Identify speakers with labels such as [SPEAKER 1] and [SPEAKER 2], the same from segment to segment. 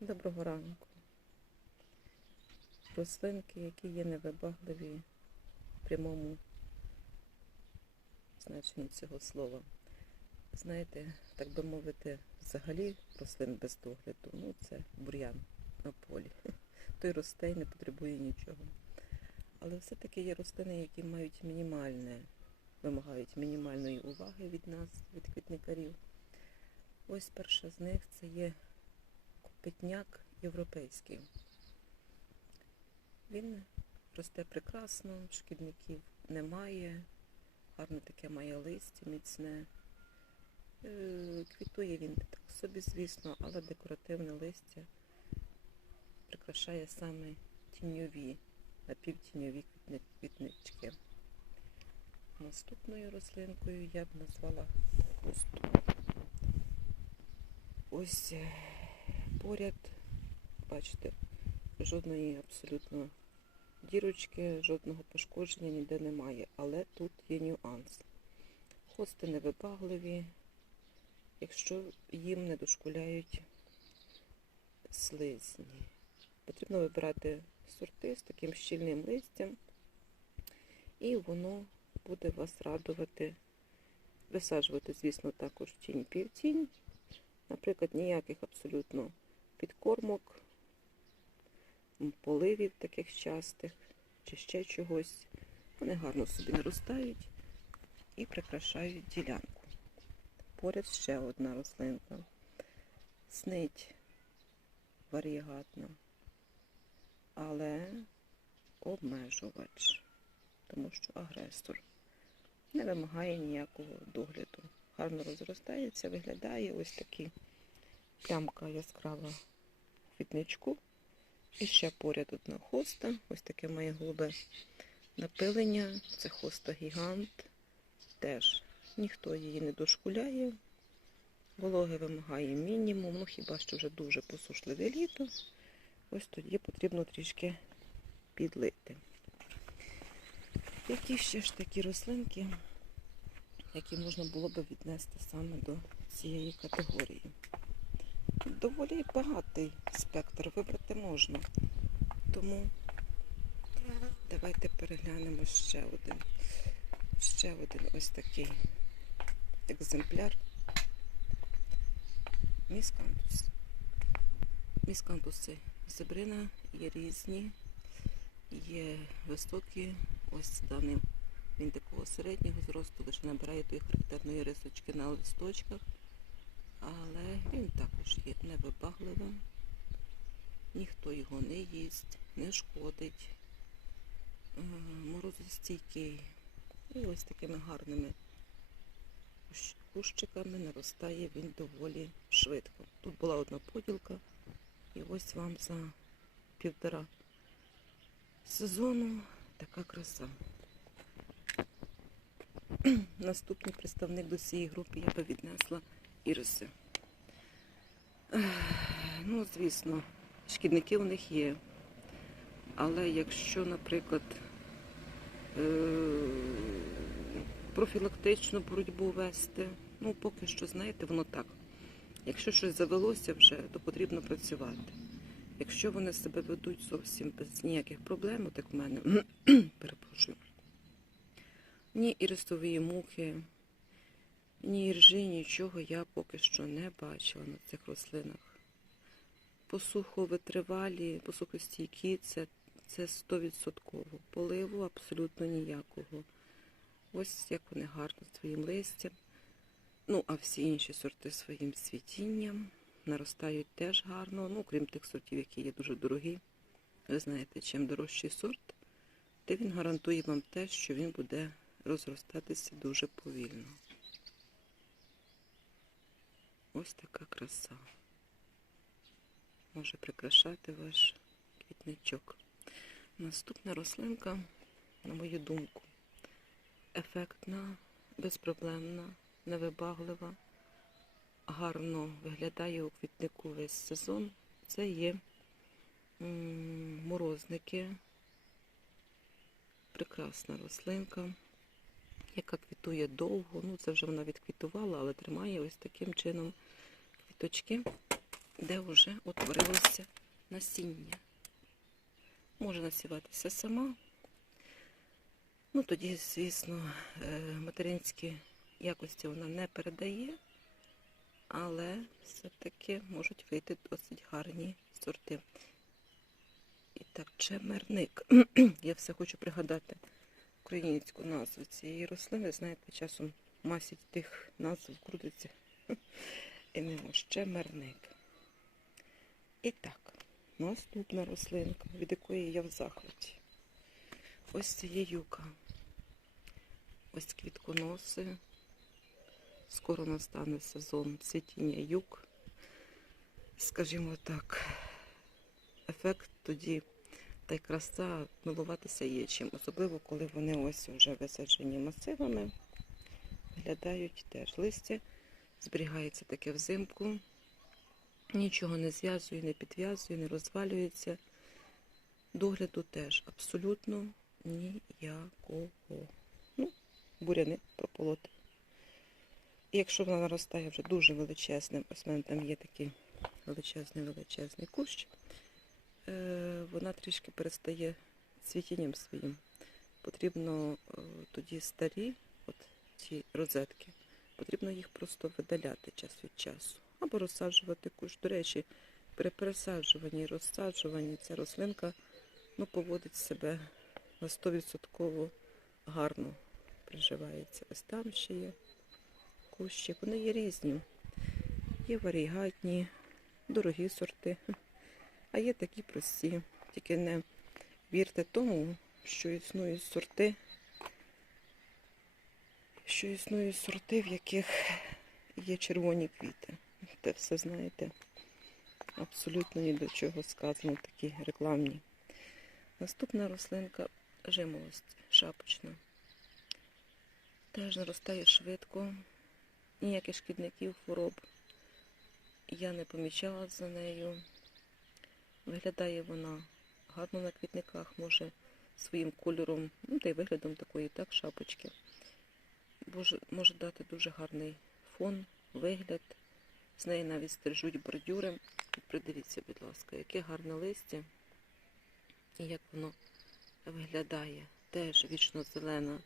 [SPEAKER 1] Доброго ранку. Рослинки, які є невибагливі в прямому значенні цього слова. Знаєте, так би мовити, взагалі рослин без догляду, ну це бур'ян на полі. Той росте і не потребує нічого. Але все-таки є рослини, які мають мінімальне, вимагають мінімальної уваги від нас, від квітникарів. Ось перша з них це є Питняк європейський. Він росте прекрасно, шкідників немає, гарне таке має листя міцне. Е, Квітує він так собі, звісно, але декоративне листя прикрашає саме тіньові, напівтіньові квітнички. Наступною рослинкою я б назвала капусту. Ось е, поряд, бачите, жодної абсолютно дірочки, жодного пошкодження ніде немає. Але тут є нюанс. Хости невибагливі, якщо їм не дошкуляють слизні. Потрібно вибирати сорти з таким щільним листям, і воно буде вас радувати. Висаджувати, звісно, також тінь півтінь. Наприклад, ніяких абсолютно підкормок, поливів таких частих чи ще чогось. Вони гарно собі наростають і прикрашають ділянку. Поряд ще одна рослинка. Снить варігатна, але обмежувач, тому що агресор не вимагає ніякого догляду. Гарно розростається, виглядає ось такий плямка яскрава квітничку. І ще поряд одна хоста. Ось таке має голубе напилення. Це хоста гігант. Теж ніхто її не дошкуляє. Вологи вимагає мінімум, ну хіба що вже дуже посушливе літо. Ось тоді потрібно трішки підлити. Які ще ж такі рослинки, які можна було би віднести саме до цієї категорії? Доволі багатий спектр вибрати можна. Тому давайте переглянемо ще один. Ще один ось такий екземпляр. Міскантус. Міскантуси зебрина є різні, є високі, ось даний він такого середнього зросту, лише набирає тої характерної рисочки на листочках, але він також є невибагливим, ніхто його не їсть, не шкодить, е, морозостійкий і ось такими гарними кущиками наростає він доволі швидко. Тут була одна поділка, і ось вам за півтора сезону така краса. Наступний представник до цієї групи я би віднесла іриси. Ну, звісно, шкідники у них є. Але якщо, наприклад, е, профілактичну боротьбу вести, ну поки що, знаєте, воно так. Якщо щось завелося вже, то потрібно працювати. Якщо вони себе ведуть зовсім без ніяких проблем, от як в мене, перепрошую, ні ірисові мухи, ні іржі, нічого я поки що не бачила на цих рослинах. Посуховитривалі, посухостійкі це, це 100%. Поливу абсолютно ніякого. Ось як вони гарно своїм листям. Ну, а всі інші сорти своїм цвітінням наростають теж гарно. Ну, крім тих сортів, які є дуже дорогі. Ви знаєте, чим дорожчий сорт, тим він гарантує вам те, що він буде розростатися дуже повільно. Ось така краса. Може прикрашати ваш квітничок. Наступна рослинка, на мою думку, ефектна, безпроблемна, невибаглива, гарно виглядає у квітнику весь сезон. Це є морозники. Прекрасна рослинка, яка квітує довго. Ну, це вже вона відквітувала, але тримає ось таким чином квіточки. де вже утворилося насіння. Може насіватися сама. Ну, тоді, звісно, е, материнські якості вона не передає, але все-таки можуть вийти досить гарні сорти. І так, чемерник. Я все хочу пригадати українську назву цієї рослини. Знаєте, часом масять тих назв крутиться. І не може. Чемерник. І так, наступна рослинка, від якої я в захваті. Ось це є юка. Ось квітконоси. Скоро настане сезон цвітіння юк. Скажімо так, ефект тоді та й краса милуватися є чим. Особливо, коли вони ось вже висаджені масивами. Виглядають теж листя, зберігається таке взимку. Нічого не зв'язує, не підв'язує, не розвалюється. Догляду теж абсолютно ніякого. Ну, буряни прополоти. І якщо вона наростає вже дуже величезним, ось в мене там є такий величезний величезний кущ, вона трішки перестає цвітінням своїм. Потрібно е, тоді старі, от ці розетки, потрібно їх просто видаляти час від часу. Або розсаджувати кущ. До речі, при пересаджуванні і розсаджуванні ця рослинка ну, поводить себе на 100% гарно приживається. Ось там ще є кущик. Вони є різні. Є варігатні, дорогі сорти, а є такі прості. Тільки не вірте тому, що існують сорти, що існують сорти, в яких є червоні квіти. Те все знаєте. Абсолютно ні до чого сказано, такі рекламні. Наступна рослинка жимолость шапочна. Теж наростає швидко, ніяких шкідників, хвороб я не помічала за нею. Виглядає вона гарно на квітниках, може своїм кольором, ну та й виглядом такої так, шапочки. Може, може дати дуже гарний фон, вигляд. З неї навіть стрижуть бордюри. Придивіться, будь ласка, яке гарне листя і як воно виглядає. Теж вічно зелена.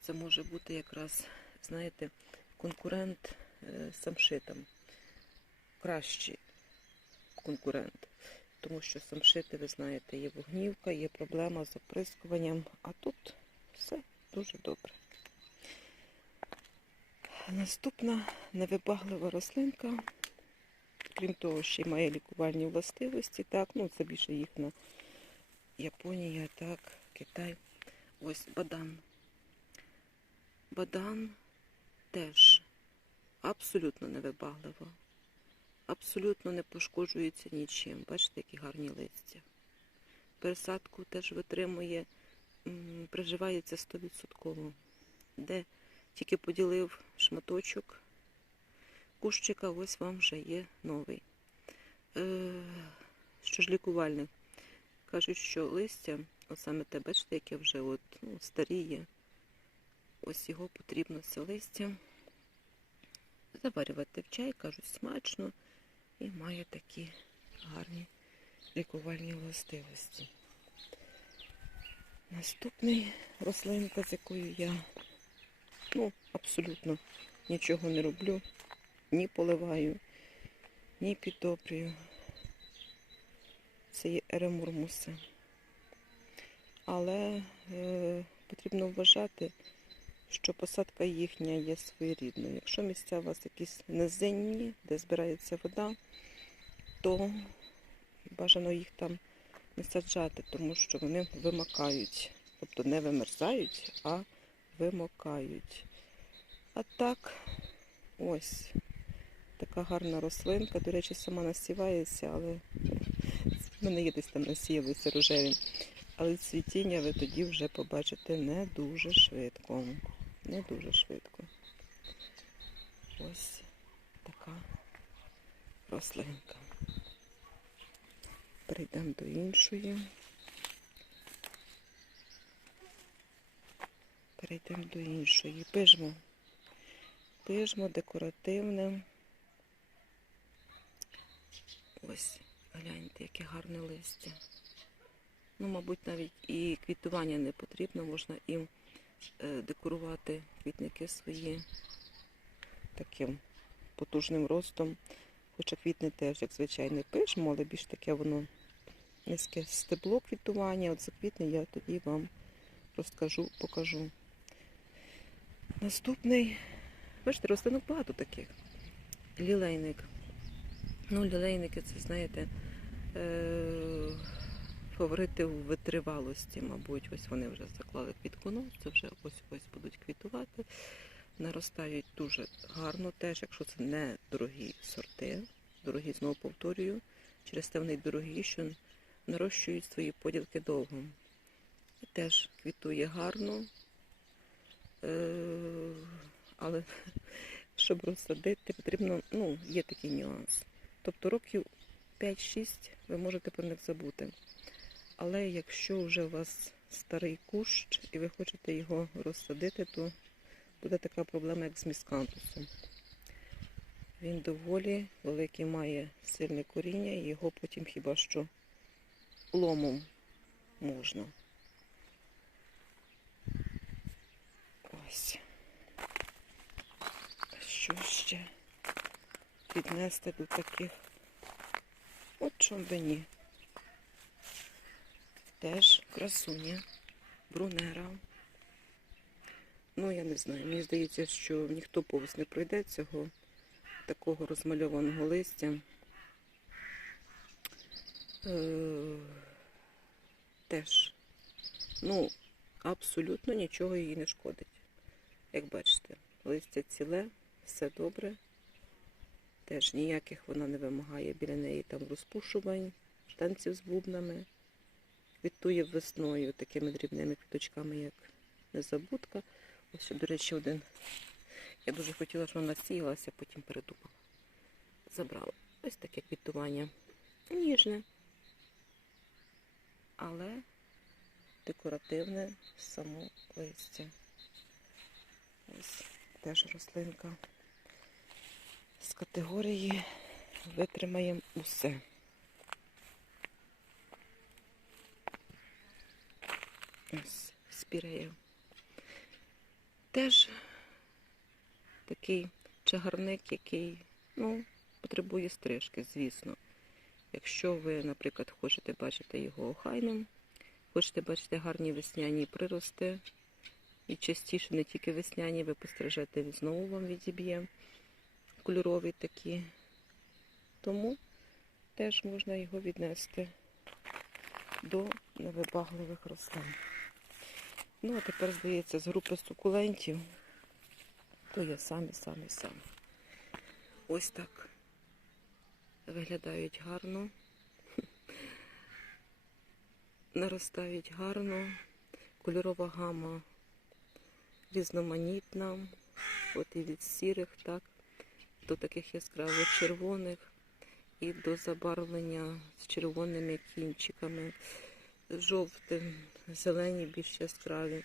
[SPEAKER 1] Це може бути якраз, знаєте, конкурент е, самшитам. Кращий конкурент. Тому що самшити, ви знаєте, є вогнівка, є проблема з оприскуванням, а тут все дуже добре. Наступна невибаглива рослинка, крім того, ще й має лікувальні властивості. Так, ну це більше їхня Японія, так, Китай. Ось бадан. Бадан теж абсолютно невибаглива, абсолютно не пошкоджується нічим. Бачите, які гарні листя. Пересадку теж витримує, приживається 100%. Де тільки поділив шматочок кущика, ось вам вже є новий. Е, що ж лікувальне? Кажуть, що листя, от саме те, бачите, яке вже от, ну, старіє. Ось його потрібно це листя заварювати в чай, кажуть, смачно і має такі гарні лікувальні властивості. Наступний рослинка, з якою я ну, абсолютно нічого не роблю, ні поливаю, ні підтоплюю. Це є еремурмуси. Але е, потрібно вважати, що посадка їхня є своєрідною. Якщо місця у вас якісь низинні, де збирається вода, то бажано їх там не саджати, тому що вони вимакають. Тобто не вимерзають, а вимокають. А так, ось така гарна рослинка. До речі, сама насівається, але в мене є десь там насіялися рожеві. Але цвітіння ви тоді вже побачите не дуже швидко. Не дуже швидко. Ось така рослинка. Перейдемо до іншої. Перейдемо до іншої. Пижмо. Пижмо декоративне. Ось, гляньте, яке гарне листя. Ну, мабуть, навіть і квітування не потрібно, можна їм декорувати квітники свої таким потужним ростом. Хоча квітне теж, як звичайний пишмо, але більш таке воно низьке стебло квітування. От заквітне я тоді вам розкажу, покажу. Наступний, бачите, рослинок багато таких. Лілейник. Ну, лілейники, це, знаєте, е- фаворити в витривалості, мабуть. Ось вони вже заклали квітконос, це вже ось-ось будуть квітувати. Наростають дуже гарно теж, якщо це не дорогі сорти. Дорогі, знову повторюю, через те вони дорогі, що нарощують свої поділки довго. І теж квітує гарно. Е- але щоб розсадити, потрібно, ну, є такий нюанс. Тобто років 5-6 ви можете про них забути. Але якщо вже у вас старий кущ і ви хочете його розсадити, то буде така проблема, як з міскантусом. Він доволі великий має сильне коріння, і його потім хіба що ломом можна. Ось. Що ще піднести до таких? От чом би ні. Теж красуня, брунера. Ну, я не знаю. Мені здається, що ніхто повз не пройде цього такого розмальованого листя. Е, теж, ну, абсолютно нічого їй не шкодить. Як бачите, листя ціле, все добре. Теж ніяких вона не вимагає біля неї там розпушувань, штанців з бубнами. Квітує весною такими дрібними квіточками, як незабудка. Ось, до речі, один. Я дуже хотіла, щоб вона сіялася, потім передумала. Забрала. Ось таке квітування. Ніжне. Але декоративне само листя. Ось теж рослинка. З категорії витримаємо усе. Ось спірея. Теж такий чагарник, який ну, потребує стрижки, звісно. Якщо ви, наприклад, хочете бачити його охайним, хочете бачити гарні весняні прирости, і частіше не тільки весняні, ви пострижете, знову вам відіб'є кольорові такі. Тому теж можна його віднести до невибагливих рослин. Ну, а тепер, здається, з групи сукулентів, то я самі, самі, самі. Ось так виглядають гарно, наростають гарно, кольорова гама різноманітна, от і від сірих, так, до таких яскраво червоних і до забарвлення з червоними кінчиками, жовтим, зелені більш яскраві.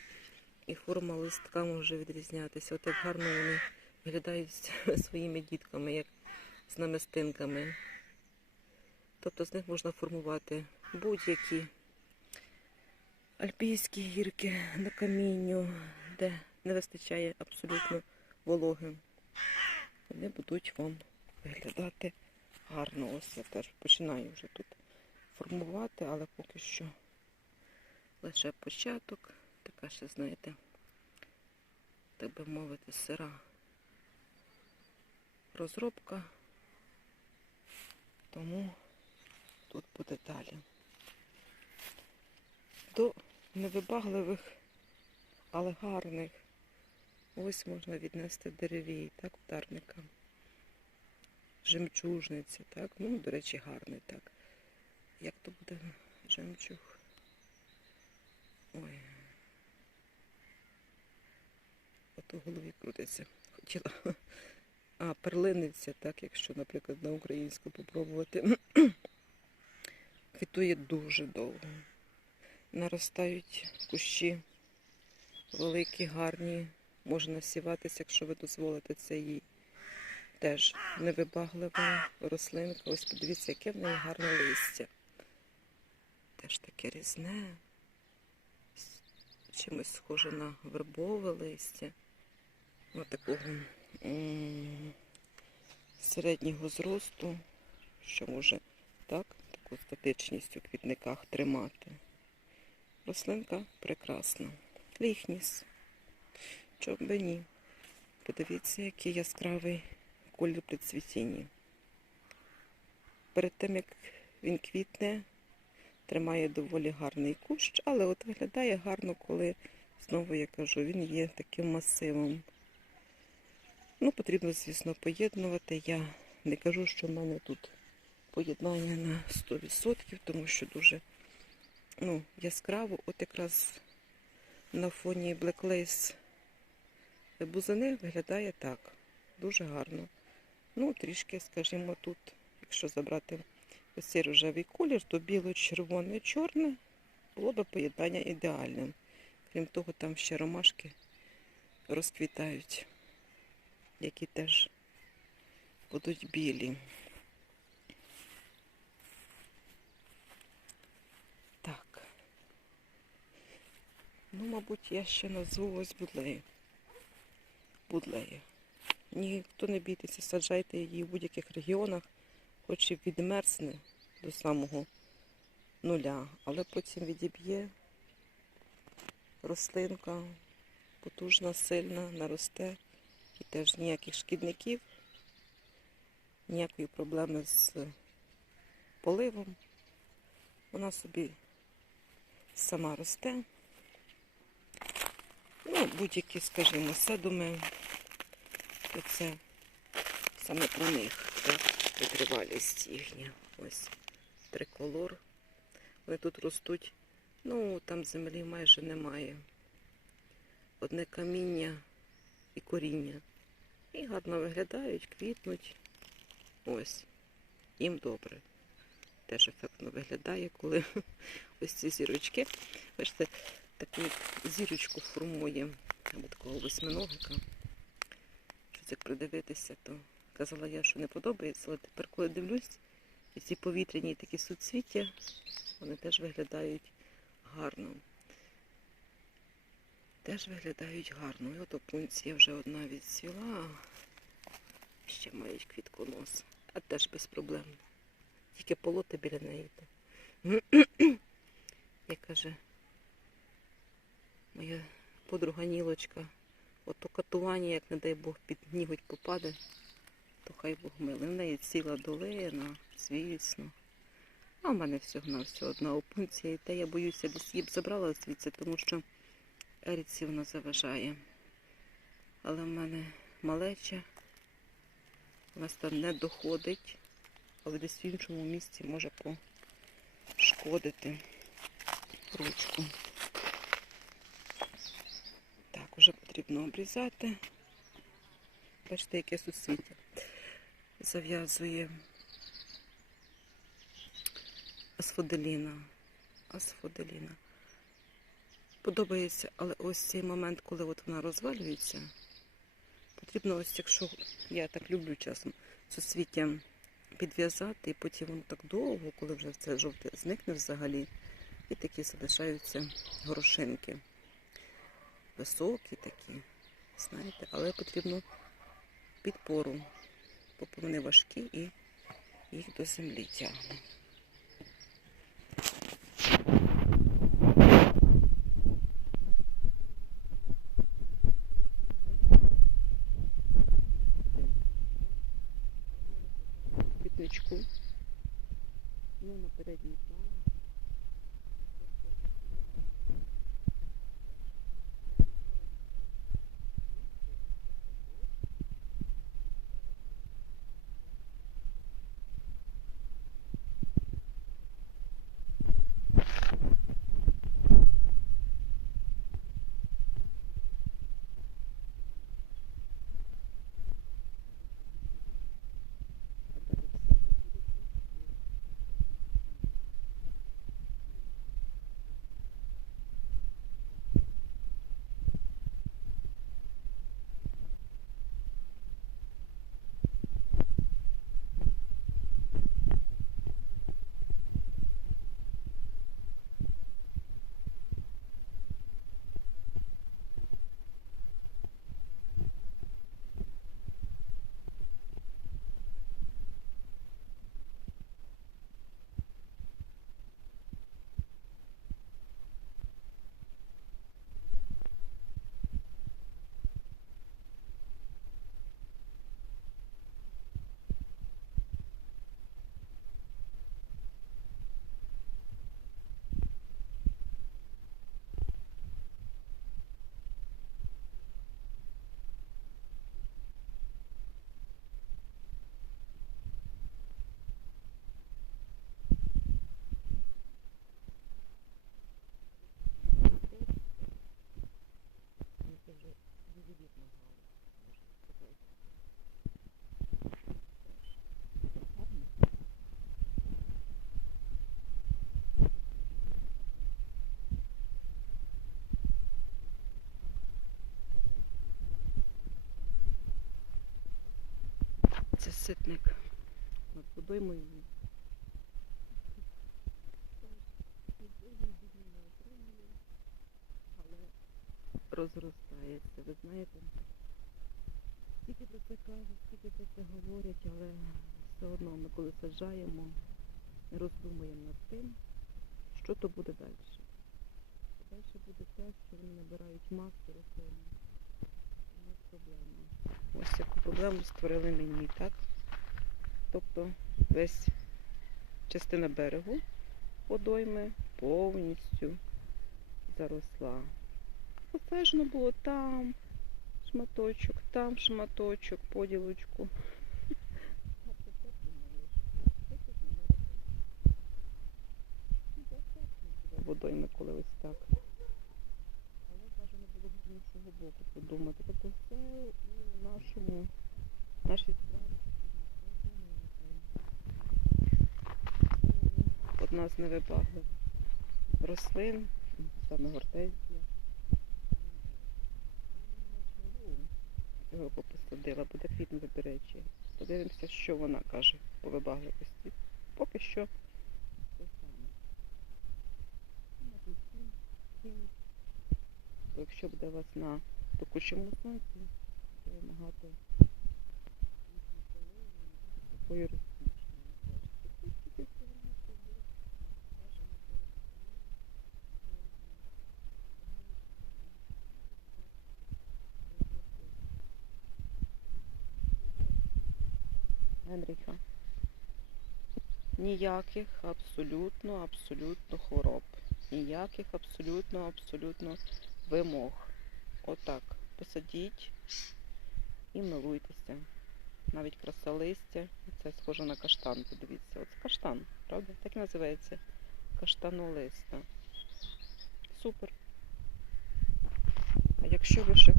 [SPEAKER 1] І форма листка може відрізнятися. От як гарно вони виглядають своїми дітками, як з намистинками. Тобто з них можна формувати будь-які альпійські гірки на камінню, де не вистачає абсолютно вологи. Вони будуть вам виглядати гарно. Ось я теж починаю вже тут формувати, але поки що лише початок. Така ще, знаєте, так би мовити, сира розробка. Тому тут буде далі. До невибагливих, але гарних. Ось можна віднести деревій, так, вдарника. Жемчужниця, так. Ну, до речі, гарний, так. Як то буде жемчуг? Ой. От у голові крутиться. Хотіла. А, перлиниця, так, якщо, наприклад, на українську попробувати. Квітує дуже довго. Наростають кущі великі, гарні. Може насіватися, якщо ви дозволите це їй теж невибаглива рослинка. Ось подивіться, яке в неї гарне листя. Теж таке різне. Чимось схоже на вербове листя. Ось такого середнього зросту, що може так, таку статичність у квітниках тримати. Рослинка прекрасна. Ліхніс. Чом би ні. Подивіться, який яскравий колір при цвітінні. Перед тим, як він квітне, тримає доволі гарний кущ, але от виглядає гарно, коли, знову я кажу, він є таким масивом. Ну, потрібно, звісно, поєднувати. Я не кажу, що в мене тут поєднання на 100%, тому що дуже ну, яскраво, от якраз на фоні Black Lace бузини виглядає так. Дуже гарно. Ну, трішки, скажімо, тут, якщо забрати ось цей рожевий колір, то біло-червоне, чорне було б поєднання ідеальним. Крім того, там ще ромашки розквітають, які теж будуть білі. Так. Ну, мабуть, я ще назву ось будлею. Будлею. Ніхто не бійтеся, саджайте її в будь-яких регіонах, хоч і відмерзне до самого нуля, але потім відіб'є рослинка, потужна, сильна, наросте і теж ніяких шкідників, ніякої проблеми з поливом. Вона собі сама росте. Ну, будь-які, скажімо, седуми, то це саме про них так, витривалість їхня. Ось триколор. Вони тут ростуть, ну там землі майже немає. Одне каміння і коріння. І гарно виглядають, квітнуть. Ось. Їм добре. Теж ефектно виглядає, коли ось ці зірочки. Бачите, таку зірочку формує або такого восьминогика. Щось як придивитися, то казала я, що не подобається, але тепер, коли дивлюсь, ці повітряні такі суцвіття, вони теж виглядають гарно. Теж виглядають гарно. І от опунція вже одна відсіла, ще мають квітконос, а теж без проблем. Тільки полоти біля неї. Я каже, моя подруга Нілочка, ото катування, як не дай Бог, під ніготь попаде, то хай Бог милий. В неї ціла долина, звісно. А в мене всього на всього одна опунція. І те я боюся, десь її б забрала звідси, тому що Еріці вона заважає. Але в мене малеча, вона там не доходить, але десь в іншому місці може пошкодити ручку. Так, уже потрібно обрізати. Бачите, яке суцвіття зав'язує асфоделіна. Асфоделіна. Подобається, але ось цей момент, коли от вона розвалюється, потрібно ось, якщо я так люблю часом, суцвіття підв'язати, і потім воно так довго, коли вже це жовте зникне взагалі, і такі залишаються горошинки. Високі такі, знаєте, але потрібно підпору, бо вони важкі і їх до землі тягне. Піднімається ситник над водоймою. Але розростається. Ви знаєте, скільки про це кажуть, скільки про це говорять, але все одно ми коли саджаємо, роздумуємо над тим, що то буде далі. Далі буде те, що вони набирають масу рослини. Проблема. Ось яку проблему створили мені, так? Тобто весь частина берегу водойми повністю заросла. Посаджено було там шматочок, там шматочок, поділочку. Водойми, коли ось так. Але бажано було б з іншого боку подумати. Тобто все у нашому, нашій справі. Одна з невибагливих рослин, саме гортензія. Його посадила, буде квітнути, до. Подивимося, що вона каже по вибагливості. Поки що те саме. Ну, апельсин, кінь. То Якщо буде вас на текучому сонці, вимагати такої Генріха. Ніяких абсолютно, абсолютно хвороб. Ніяких абсолютно, абсолютно вимог. Отак. Посадіть і милуйтеся. Навіть краса листя. Це схоже на каштан, подивіться. Оце каштан, правда? Так і називається. Каштанолиста. Супер. А якщо ви ще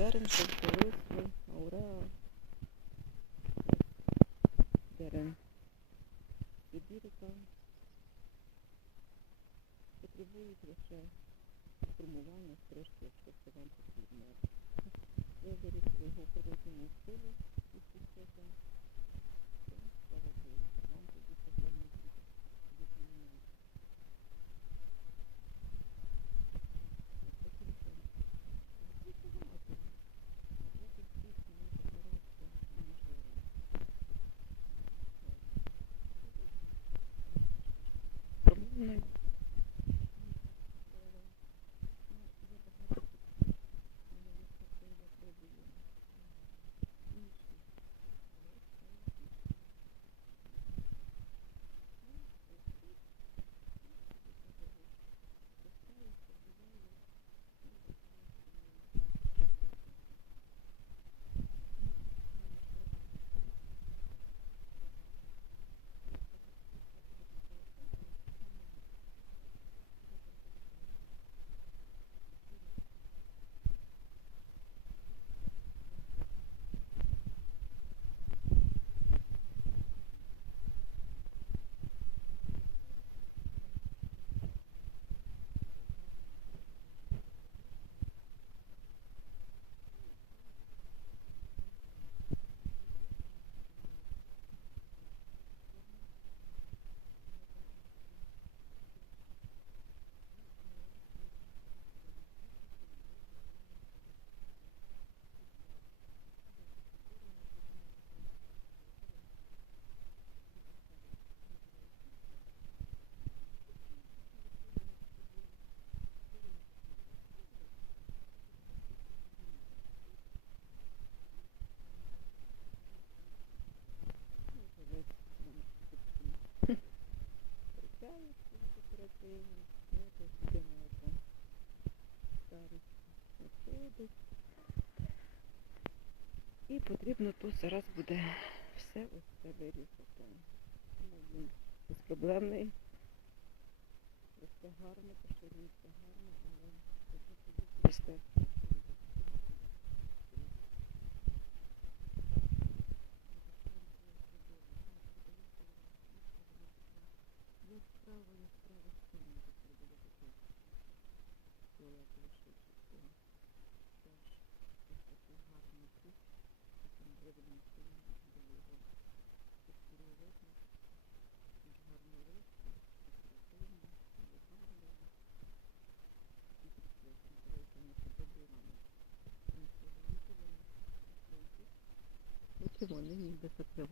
[SPEAKER 1] хочете. Дерен, аура, ауреа. Дерен. Сибірика. Потребують лише формування стрижки, якщо це вам потрібно. Ви вирішили його продовження стилю і спустити. І потрібно тут зараз буде все ось це вирізати. Він безпроблемний. Росте гарно, поширюється гарно, але це собі росте. Яскраво, яскраво сильно таке буде таке. Фіолетове швидше. Теж ось такий гарний кущ. Там видно сильно буде його структуру видно. Дуже гарно росте, декоративно, невибагливо. І підкреслює, дивіться, на подобі рано. Тому що